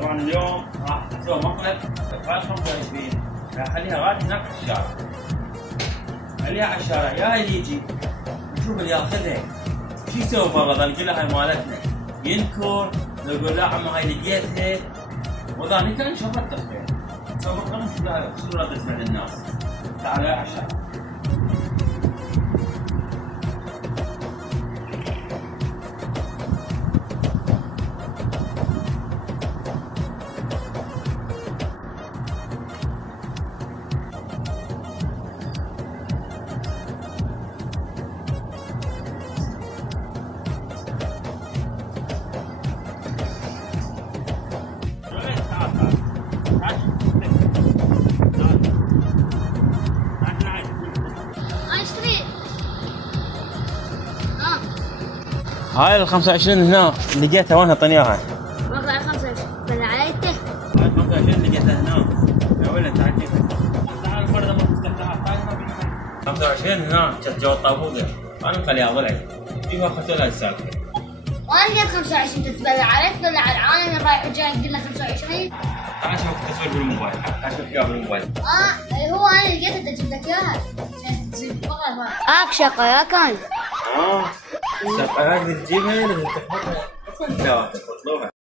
طبعا اليوم راح اسوي مقلب غاز 25. راح اخليها غاز هناك في الشارع. خليها على الشارع، يا اللي يجي نشوف اللي ياخذها شو يسوي فرضا نقول له هاي مالتنا، ينكر لو يقول لا عمو هاي لقيتها وذلك كان شغل التصوير. نسوي مقلب شو ردة فعل الناس. تعال على الشارع. هاي ال 25 هنا لقيتها وين اعطيني اياها؟ والله 25 بلعيته. هاي ال 25 لقيتها هنا. يا ولد تعال كيف؟ تعال المرة ما تفتح تعال 25 هنا كانت جو الطابوقة. انا مخليها ضلعي. فيها اخذت لها السالفة. وانا لقيت 25 تتبلع عليك تبلع العالم رايح وجاي تقول له 25. تعال شوف التصوير بالموبايل، تعال شوف اياها بالموبايل. هو انا لقيته جبت لك اياها. شقه يا كان. الشقة هذه تجيبها اللي تحطها. لا تحطوها.